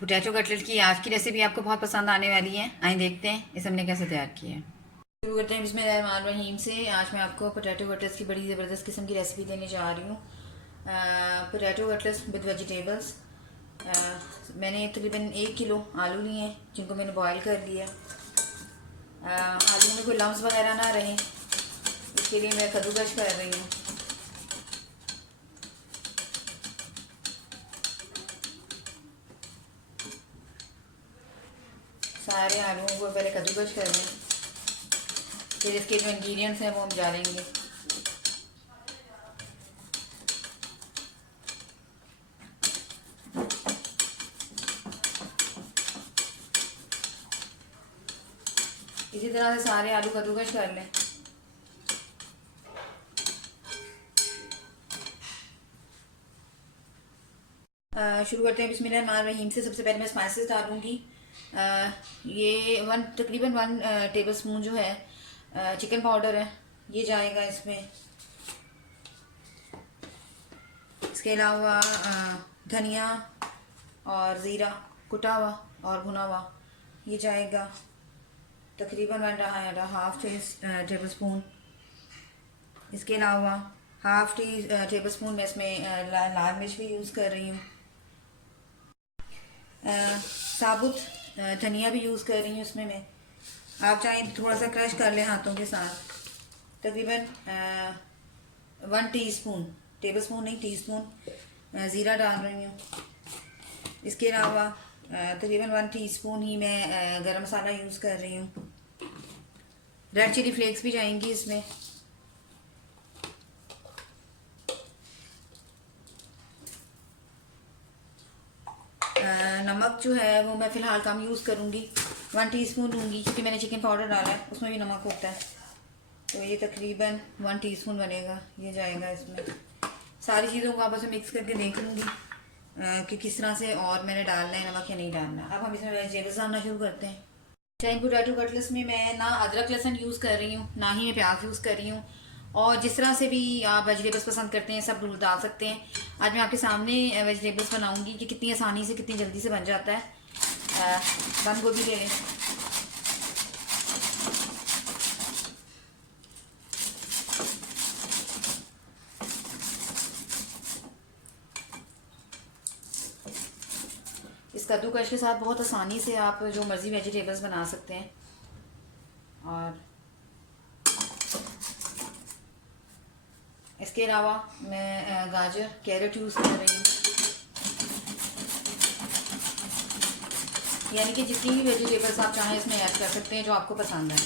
Potato cutlet की आज की रेसिपी आपको बहुत पसंद आने वाली है। आइए देखते हैं इसे हमने कैसे तैयार किया है। शुरू करते हैं बिस्मिल्लाहिर्रहमानिर्रहीम से। आज मैं आपको पोटैटो कटलेट्स की बड़ी ज़बरदस्त किस्म की रेसिपी देने जा रही हूँ। Potato cutlets with vegetables. मैंने तकरीबन 1 किलो आलू लिए हैं जिनको मैंने बॉयल कर लिया। आलू में कोई लम्स वगैरह ना रहे, इसके लिए मैं कद्दूकस कर रही हूँ। सारे आलूओं को पहले कद्दूकस कर लें, फिर इसके जो इंग्रेडिएंट्स हैं वो हम डालेंगे। इसी तरह से सारे आलू कद्दूकस कर लें। शुरू करते हैं बिस्मिल्लाहिर्रहमानिर्रहीम से। सबसे पहले मैं स्पाइसेस डालूंगी। ये तकरीबन 1 टेबल स्पून जो है चिकन पाउडर है, ये जाएगा इसमें। इसके अलावा धनिया और ज़ीरा कुटा हुआ और भुना हुआ ये जाएगा तकरीबन 1.5 टेबल स्पून। इसके अलावा टेबल स्पून मैं इसमें लाल मिर्च भी यूज़ कर रही हूँ। साबुत धनिया भी यूज़ कर रही हूँ इसमें मैं। आप चाहें थोड़ा सा क्रश कर लें हाथों के साथ। तकरीबन 1 टीस्पून, टेबल स्पून नहीं टीस्पून ज़ीरा डाल रही हूँ। इसके अलावा तकरीबन 1 टीस्पून ही मैं गरम मसाला यूज़ कर रही हूँ। रेड चिली फ्लेक्स भी जाएंगी इसमें। नमक जो है वो मैं फ़िलहाल कम यूज़ करूँगी, 1 टीस्पून लूँगी क्योंकि मैंने चिकन पाउडर डाला है, उसमें भी नमक होता है। तो ये तकरीबन 1 टीस्पून बनेगा, ये जाएगा इसमें। सारी चीज़ों को आपस में मिक्स करके देख लूँगी कि किस तरह से और मैंने डालना है नमक या नहीं डालना। अब हम इसमें वेजिटेबल्स डालना शुरू करते हैं। चाइन पोटैटो कटलेट्स में मैं ना अदरक लहसुन यूज़ कर रही हूँ, ना ही मैं प्याज यूज़ कर रही हूँ। और जिस तरह से भी आप वेजिटेबल्स पसंद करते हैं सब रूल डाल सकते हैं। आज मैं आपके सामने वेजिटेबल्स बनाऊंगी कि कितनी आसानी से कितनी जल्दी से बन जाता है। बंद गोभी ले लें। इस कद्दूकस के साथ बहुत आसानी से आप जो मर्ज़ी वेजिटेबल्स बना सकते हैं। और इसके अलावा मैं गाजर कैरेट यूज़ कर रही हूँ। यानी कि जितनी भी वेजिटेबल्स आप चाहें इसमें ऐड कर सकते हैं जो आपको पसंद है।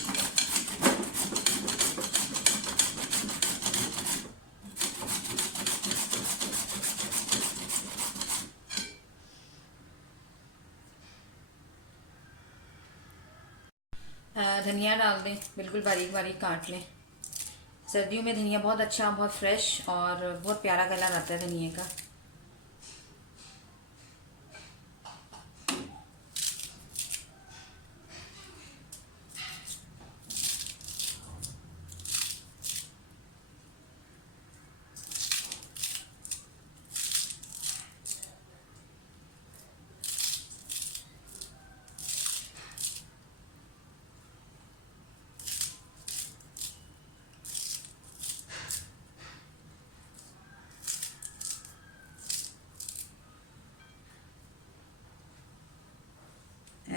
धनिया डाल दें, बिल्कुल बारीक बारीक काट लें। सर्दियों में धनिया बहुत अच्छा, बहुत फ्रेश और बहुत प्यारा कलर आता है धनिया का।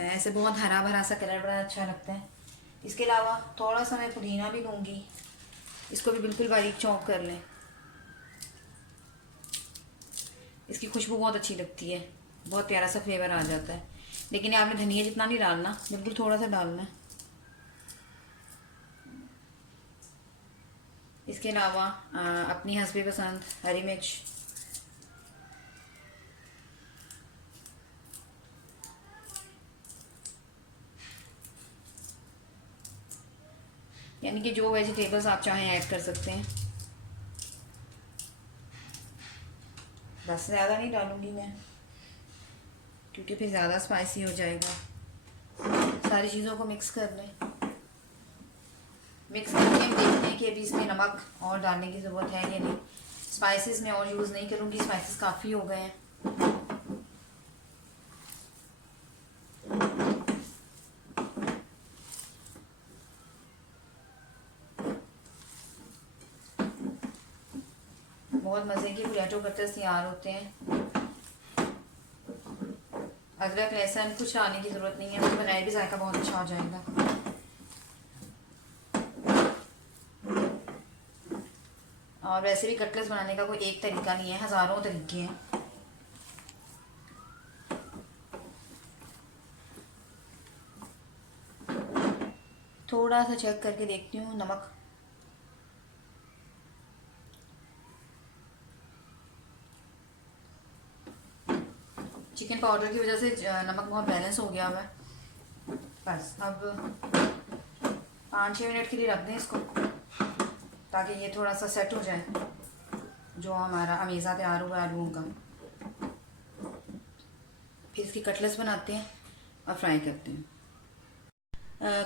ऐसे बहुत हरा भरा सा कलर बड़ा अच्छा लगता है। इसके अलावा थोड़ा सा मैं पुदीना भी लूँगी, इसको भी बिल्कुल बारीक चॉप कर लें। इसकी खुशबू बहुत अच्छी लगती है, बहुत प्यारा सा फ्लेवर आ जाता है। लेकिन आपने धनिया जितना नहीं डालना, बिल्कुल थोड़ा सा डालना है। इसके अलावा अपनी हस्बे पसंद हरी मिर्च, यानी कि जो वेजिटेबल्स आप चाहें ऐड कर सकते हैं। बस ज़्यादा नहीं डालूंगी मैं क्योंकि फिर ज़्यादा स्पाइसी हो जाएगा। सारी चीज़ों को मिक्स कर लें। मिक्स करके हम देखते हैं कि अभी इसमें नमक और डालने की ज़रूरत है या नहीं। स्पाइसेस मैं और यूज़ नहीं करूँगी, स्पाइसेस काफ़ी हो गए हैं। बहुत मज़े के पोटैटो कटर्स तैयार होते हैं। अदरक लहसुन कुछ डालने की ज़रूरत नहीं है, उसको बनाए भी जायका बहुत अच्छा हो जाएगा। और वैसे भी कटलेट्स बनाने का कोई एक तरीका नहीं है, हज़ारों तरीके हैं। थोड़ा सा चेक करके देखती हूँ नमक। चिकन पाउडर की वजह से नमक बहुत बैलेंस हो गया हुआ है। बस अब 5-6 मिनट के लिए रख दें इसको, ताकि ये थोड़ा सा सेट हो जाए जो हमारा अमेज़ा तैयार हुआ है आलूओं का। फिर इसकी कटलेट्स बनाते हैं और फ्राई करते हैं।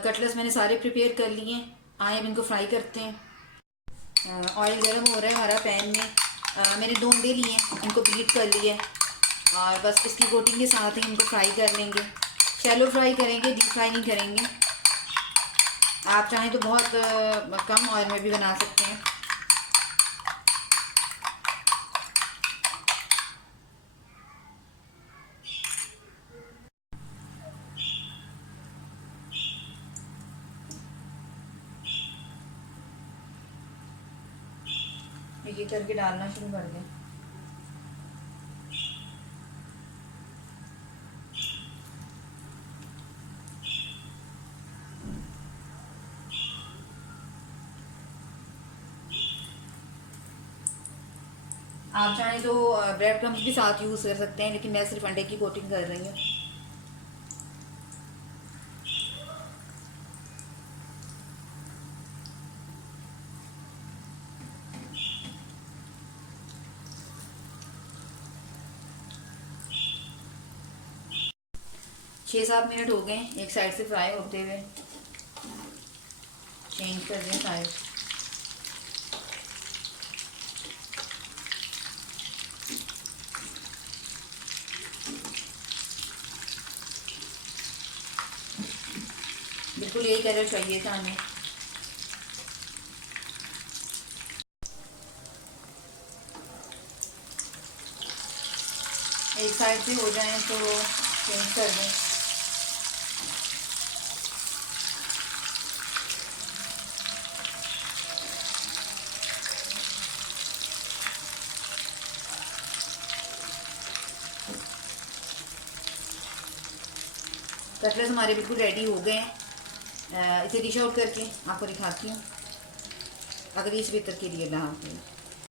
कटलेट्स मैंने सारे प्रिपेयर कर लिए हैं। आए अब इनको फ्राई करते हैं। ऑयल गर्म हो रहा है हमारा पैन में। मैंने 2 अंडे लिए हैं, इनको बीट कर लिए और बस इसकी कोटिंग के साथ ही इनको फ्राई कर लेंगे। शैलो फ्राई करेंगे, डीप फ्राई नहीं करेंगे। आप चाहें तो बहुत कम ऑयल में भी बना सकते हैं। ये करके डालना शुरू कर दें। आप चाहें तो ब्रेड क्रम्स भी साथ यूज़ कर सकते हैं, लेकिन मैं सिर्फ अंडे की कोटिंग कर रही हूँ। छः 7 मिनट हो गए एक साइड से फ्राई होते हुए। चेंज कर दें साइड। बिल्कुल यही कलर चाहिए था हमें। एक साइड से हो जाए तो चेंज कर दें। कटलेट्स हमारे बिल्कुल रेडी हो गए हैं। इसे डिश आउट करके आपको दिखाती हूँ। अगली इस बेहतर के लिए अल्लाह हाफ़िज़।